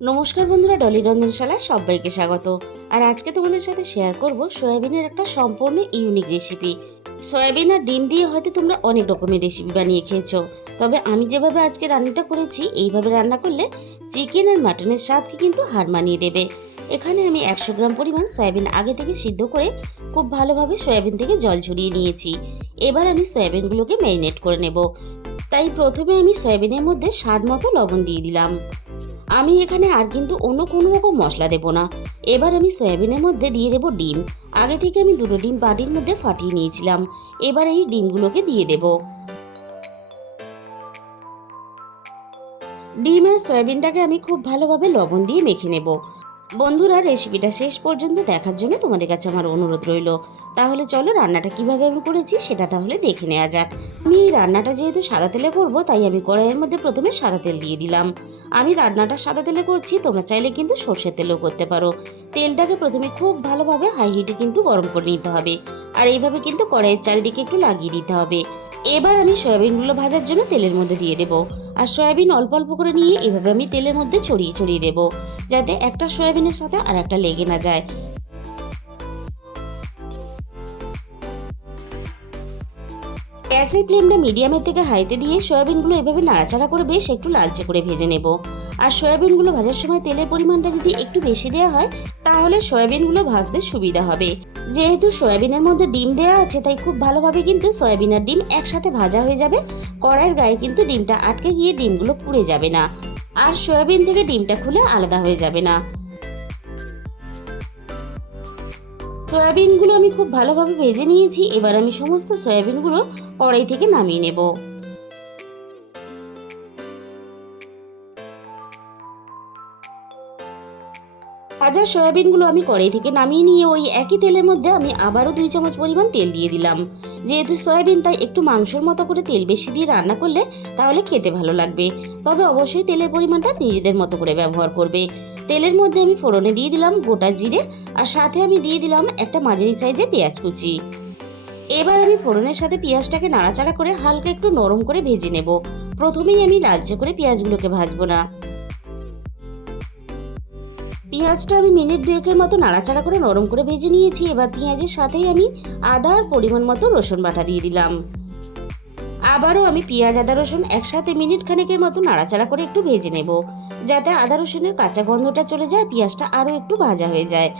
নমস্কার বন্ধুরা, ডলি রন্ধনশালায় সবাইকে স্বাগত। আর আজকে তোমাদের সাথে শেয়ার করব সয়াবিনের একটা সম্পূর্ণ ইউনিক রেসিপি। সয়াবিন আর ডিম দিয়ে হয়তো তোমরা অনেক রকমের রেসিপি বানিয়ে খেয়েছো, তবে আমি যেভাবে আজকে রান্নাটা করেছি এইভাবে রান্না করলে চিকেন আর মাটনের স্বাদকে কিন্তু হার মানিয়ে দেবে। এখানে আমি 100 গ্রাম পরিমাণ সয়াবিন আগে থেকে সিদ্ধ করে খুব ভালোভাবে সয়াবিন থেকে জল ঝরিয়ে নিয়েছি। এবার আমি সয়াবিনগুলোকে ম্যারিনেট করে নেব। তাই প্রথমে আমি সয়াবিনের মধ্যে স্বাদ মতো লবণ দিয়ে দিলাম। আমি এখানে আর কিন্তু অন্য কোনো রকম মশলা দেব না। এবার আমি সয়াবিনের মধ্যে দিয়ে দেব ডিম। আগে থেকে আমি দুটো ডিম বাটির মধ্যে ফাটিয়ে নিয়েছিলাম। এবার এই ডিমগুলোকে দিয়ে দেব। ডিম আর সয়াবিনটাকে আমি খুব ভালোভাবে লবণ দিয়ে মেখে নেব। বন্ধুরা, রেসিপিটা শেষ পর্যন্ত দেখার জন্য তোমাদের কাছে আমার অনুরোধ রইল। তাহলে চলো রান্নাটা কিভাবে আমি করেছি সেটা তাহলে দেখে নেওয়া যাক। আমি এই রান্নাটা যেহেতু সাদা তেলে করবো, তাই আমি কড়াইয়ের মধ্যে প্রথমে সাদা তেল দিয়ে দিলাম। আমি রান্নাটা সাদা তেলে করছি, তোমরা চাইলে কিন্তু সর্ষের তেলেও করতে পারো। তেলটাকে প্রথমে খুব ভালোভাবে হাই হিটে কিন্তু গরম করে নিতে হবে। আর এইভাবে কিন্তু কড়াইয়ের চারিদিকে একটু লাগিয়ে দিতে হবে। এবার আমি সয়াবিনগুলো ভাজার জন্য তেলের মধ্যে দিয়ে দেবো। আর সয়াবিন অল্প অল্প করে নিয়ে এভাবে আমি তেলের মধ্যে ছড়িয়ে ছড়িয়ে দেবো, যাতে একটা সয়াবিনের সাথে আর একটা লেগে না যায়। গ্যাসের ফ্লেমটা মিডিয়ামের থেকে হাইতে দিয়ে সয়াবিনগুলো এভাবে নাড়াচাড়া করে বেশ একটু লালচে করে ভেজে নেব। আর সয়াবিনগুলো ভাজার সময় তেলের পরিমাণটা যদি একটু বেশি দেওয়া হয় তাহলে সয়াবিনগুলো ভাজতে সুবিধা হবে। যেহেতু সয়াবিনের মধ্যে ডিম দেওয়া আছে, তাই খুব ভালোভাবে কিন্তু সয়াবিন আর ডিম একসাথে ভাজা হয়ে যাবে। কড়াইয়ের গায়ে কিন্তু ডিমটা আটকে গিয়ে ডিমগুলো পুড়ে যাবে না, আর সয়াবিন থেকে ডিমটা খুলে আলাদা হয়ে যাবে না। সয়াবিনগুলো আমি খুব ভালোভাবে ভেজে নিয়েছি। এবার আমি সমস্ত সয়াবিনগুলো কড়াই থেকে নামিয়ে নেব। ভাজা সয়াবিনগুলো আমি কড়াই থেকে নামিয়ে নিয়ে ওই একই তেলের মধ্যে আমি আবারও 2 চামচ পরিমাণ তেল দিয়ে দিলাম। যেহেতু সয়াবিন, তাই একটু মাংসর মতো করে তেল বেশি দিয়ে রান্না করলে তাহলে খেতে ভালো লাগবে। তবে অবশ্যই তেলের পরিমাণটা নিজেদের মতো করে ব্যবহার করবে। তেলের মধ্যে আমি ফোড়নে দিয়ে দিলাম গোটা জিরে, আর সাথে আমি দিয়ে দিলাম একটা মাঝারি সাইজের পেঁয়াজ কুচি। এবার আমি ফোড়নের সাথে পেঁয়াজটাকে নাড়াচাড়া করে হালকা একটু নরম করে ভেজে নেব। প্রথমেই আমি লালচে করে পেঁয়াজগুলোকে ভাজবো না। পেঁয়াজটা আমি মিনিট 2-এর মতো নাড়াচাড়া করে নরম করে ভেজে নিয়েছি। এবার পেঁয়াজের সাথেই আমি আদা আর পরিমাণ মতো রসুন বাটা দিয়ে দিলাম। আবারও আমি পেঁয়াজ আদা রসুন একসাথে মিনিট খানেকের মতো নাড়াচাড়া করে একটু ভেজে নেব, যাতে আদা রসুনের কাঁচা গন্ধটা চলে যায়, পেঁয়াজটা আরও একটু ভাজা হয়ে যায়।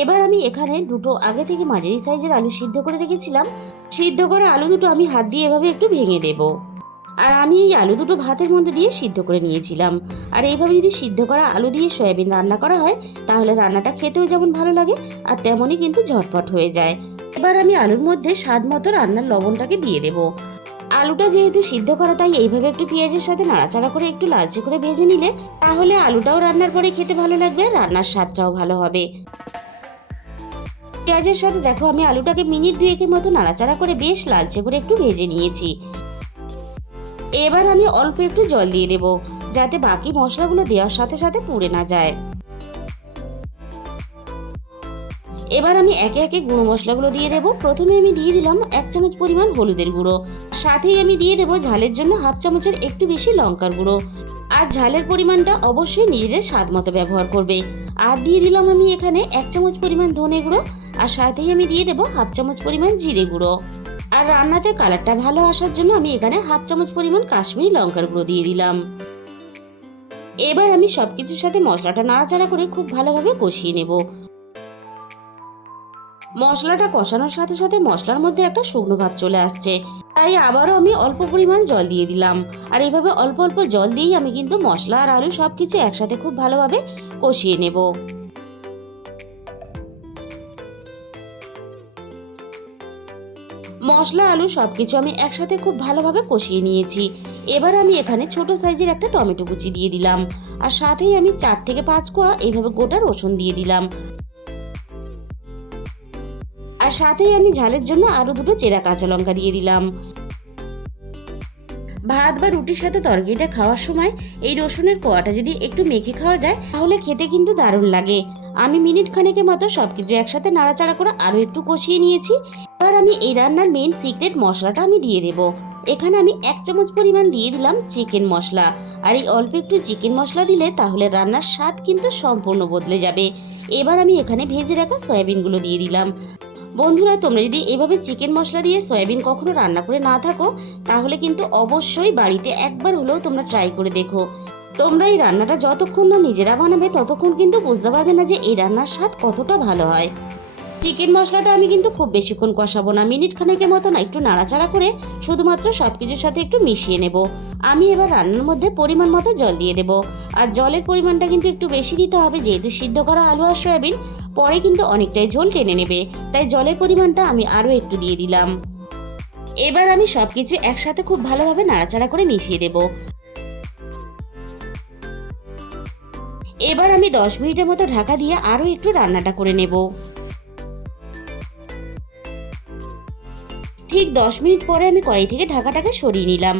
এবার আমি এখানে দুটো আগে থেকে মাঝারি সাইজের আলু সিদ্ধ করে রেখেছিলাম। সিদ্ধ করা আলু দুটো আমি হাত দিয়ে এভাবে একটু ভেঙে দেব। আর আমি এই আলু দুটো ভাতের মধ্যে দিয়ে সিদ্ধ করে নিয়েছিলাম। আর এইভাবে যদি সিদ্ধ করা আলু দিয়ে সয়াবিন রান্না করা হয় তাহলে রান্নাটা খেতেও যেমন ভালো লাগে আর তেমনই কিন্তু ঝটপট হয়ে যায়। এবার আমি আলুর মধ্যে স্বাদ মতো রান্নার লবণটাকে দিয়ে দেব। আলুটা যেহেতু সিদ্ধ করা, তাই এইভাবে একটু পেঁয়াজের সাথে নাড়াচাড়া করে একটু লালচে করে ভেজে নিলে তাহলে আলুটাও রান্নার পরে খেতে ভালো লাগবে, রান্নার স্বাদটাও ভালো হবে। পেঁয়াজের সাথে দেখো আমি আলুটাকে মিনিট 2-এর মতো নাড়াচাড়া করে বেশ লালচে করে একটু ভেজে নিয়েছি। এবার আমি অল্প একটু জল দিয়ে দেব, যাতে বাকি মশলাগুলো দেওয়ার সাথে সাথে পুড়ে না যায়। এবার আমি একে একে গুঁড়ো মশলাগুলো দিয়ে দেব। প্রথমে আমি দিয়ে দিলাম 1 চামচ পরিমাণ হলুদের গুঁড়ো, সাথেই আমি দিয়ে দেব ঝালের জন্য 1/2 চামচের একটু বেশি লঙ্কার গুঁড়ো। আর ঝালের পরিমাণটা অবশ্যই নিজেদের স্বাদ মতো ব্যবহার করবে। আর দিয়ে দিলাম আমি এখানে 1 চামচ পরিমাণ ধনে গুঁড়ো, আর সাথেই আমি দিয়ে দেব 1/2 চামচ পরিমাণ জিরে গুঁড়ো। আর রান্নাতে কালারটা ভালো আসার জন্য আমি এখানে 1/2 চামচ পরিমাণ কাশ্মীরি লঙ্কার গুঁড়ো দিয়ে দিলাম। এবার আমি সবকিছুর সাথে মশলাটা নাড়াচাড়া করে খুব ভালোভাবে কষিয়ে নেব। মশলাটা কষানোর সাথে সাথে মশলার মধ্যে একটা শুকনো ভাব চলে আসছে, তাই আবারও আমি অল্প পরিমাণ জল দিয়ে দিলাম। আর এইভাবে অল্প অল্প জল দিয়েই আমি কিন্তু মশলা আর আলু সবকিছু একসাথে খুব ভালোভাবে কষিয়ে নেব। মশলা আলু সবকিছু আমি একসাথে খুব ভালোভাবে কষিয়ে নিয়েছি। এবার আমি এখানে ছোট সাইজের একটা টমেটো কুচি দিয়ে দিলাম, আর সাথেই আমি 4 থেকে 5 কোয়া এইভাবে গোটা রসুন দিয়ে দিলাম। আর সাথেই আমি ঝালের জন্য আরো দুটো চেরা কাঁচা লঙ্কা দিয়ে দিলাম। ভাত বা রুটির সাথে তরকারিটা খাওয়ার সময় এই রসুনের কোয়াটা যদি একটু মেখে খাওয়া যায় তাহলে খেতে কিন্তু দারুণ লাগে। আমি মিনিট খানেকের মতো সবকিছু একসাথে নাড়াচাড়া করে আরো একটু কষিয়ে নিয়েছি। এবার আমি এই রান্নার মেন সিক্রেট মশলাটা আমি দিয়ে দেব। এখানে আমি 1 চামচ পরিমাণ দিয়ে দিলাম চিকেন মশলা। আর এই অল্প একটু চিকেন মশলা দিলে তাহলে রান্নার স্বাদ কিন্তু সম্পূর্ণ বদলে যাবে। এবার আমি এখানে ভেজে রাখা সয়াবিনগুলো দিয়ে দিলাম। বন্ধুরা, তোমরা যদি এভাবে চিকেন মশলা দিয়ে সয়াবিন কখনো রান্না করে না থাকো, তাহলে কিন্তু অবশ্যই বাড়িতে একবার হলেও তোমরা ট্রাই করে দেখো। তোমরা এই রান্নাটা যতক্ষণ না নিজেরা বানাবে ততক্ষণ কিন্তু বুঝতে পারবে না যে এই রান্নার স্বাদ কতটা ভালো হয়। চিকেন মশলাটা আমি কিন্তু খুব বেশিক্ষণ কষাবো না, মিনিট খানেকের মতো না একটু নাড়াচাড়া করে শুধুমাত্র সবকিছুর সাথে একটু মিশিয়ে নেব। আমি এবার রান্নার মধ্যে পরিমাণ মতো জল দিয়ে দেব। আর জলের পরিমাণটা কিন্তু একটু বেশি দিতে হবে, যেহেতু সিদ্ধ করা আলু আর সয়াবিন পরে কিন্তু অনেকটাই ঝোল টেনে নেবে, তাই জলের পরিমাণটা আমি আরও একটু দিয়ে দিলাম। এবার আমি সবকিছু একসাথে খুব ভালোভাবে নাড়াচাড়া করে মিশিয়ে দেব। এবার আমি 10 মিনিটের মতো ঢাকা দিয়ে আরও একটু রান্নাটা করে নেব। ঠিক 10 মিনিট পরে আমি কড়াই থেকে ঢাকাটাকে সরিয়ে নিলাম।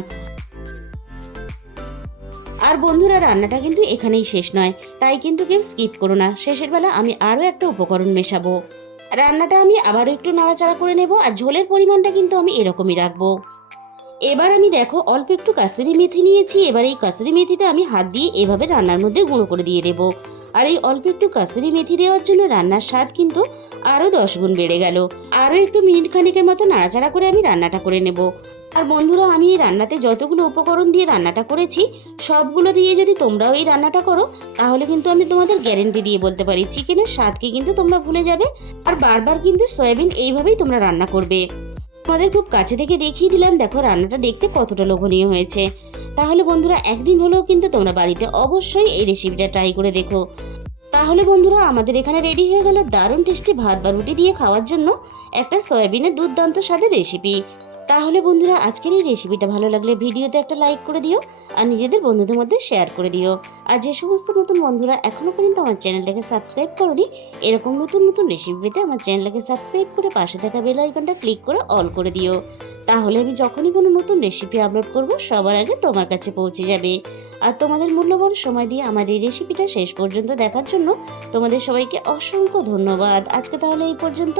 আর বন্ধুরা, রান্নাটা কিন্তু এখানেই শেষ নয়, তাই কিন্তু কেউ স্কিপ করো না। শেষের বেলা আমি আরও একটা উপকরণ মেশাবো। রান্নাটা আমি আবারও একটু নাড়াচাড়া করে নেব। আর ঝোলের পরিমাণটা কিন্তু আমি এরকমই রাখবো। এবার আমি দেখো অল্প একটু কাসুরি মেথি নিয়েছি। এবার এই কাসুরি মেথিটা আমি হাত দিয়ে এভাবে রান্নার মধ্যে গুঁড়ো করে দিয়ে দেবো। আর এই অল্প একটু কাসুরি মেথি দেওয়ার জন্য রান্নার স্বাদ কিন্তু আরও 10 গুণ বেড়ে গেল। আরও একটু মিনিট খানেকের মতো নাড়াচাড়া করে আমি রান্নাটা করে নেব। আর বন্ধুরা, আমি এই রান্নাতে যতগুলো উপকরণ দিয়ে রান্নাটা করেছি সবগুলো দিয়ে যদি তোমরাও এই রান্নাটা করো, তাহলে কিন্তু আমি তোমাদের গ্যারেন্টি দিয়ে বলতে পারি চিকেনের স্বাদকে কিন্তু তোমরা ভুলে যাবে। আর বারবার কিন্তু সয়াবিন এইভাবেই তোমরা রান্না করবে। তোমাদের খুব কাছে থেকে দেখিয়ে দিলাম, দেখো রান্নাটা দেখতে কতটা লোভনীয় হয়েছে। তাহলে বন্ধুরা, একদিন হলেও কিন্তু তোমরা বাড়িতে অবশ্যই এই রেসিপিটা ট্রাই করে দেখো। তাহলে বন্ধুরা, আমাদের এখানে রেডি হয়ে গেল দারুণ টেস্টি ভাত বা রুটি দিয়ে খাওয়ার জন্য একটা সয়াবিনের দুর্দান্ত স্বাদের রেসিপি। তাহলে বন্ধুরা, আজকের এই রেসিপিটা ভালো লাগলে ভিডিওতে একটা লাইক করে দিও আর নিজেদের বন্ধুদের মধ্যে শেয়ার করে দিও। আর যে সমস্ত নতুন বন্ধুরা এখনো পর্যন্ত আমার চ্যানেলটাকে সাবস্ক্রাইব করোনি, এরকম নতুন নতুন রেসিপি পেতে আমার চ্যানেলটাকে সাবস্ক্রাইব করে পাশে থাকা বেল আইকনটা ক্লিক করে অল করে দিও। তাহলে আমি যখনই কোনো নতুন রেসিপি আপলোড করব সবার আগে তোমার কাছে পৌঁছে যাবে। আর তোমাদের মূল্যবান সময় দিয়ে আমার এই রেসিপিটা শেষ পর্যন্ত দেখার জন্য তোমাদের সবাইকে অসংখ্য ধন্যবাদ। আজকে তাহলে এই পর্যন্ত।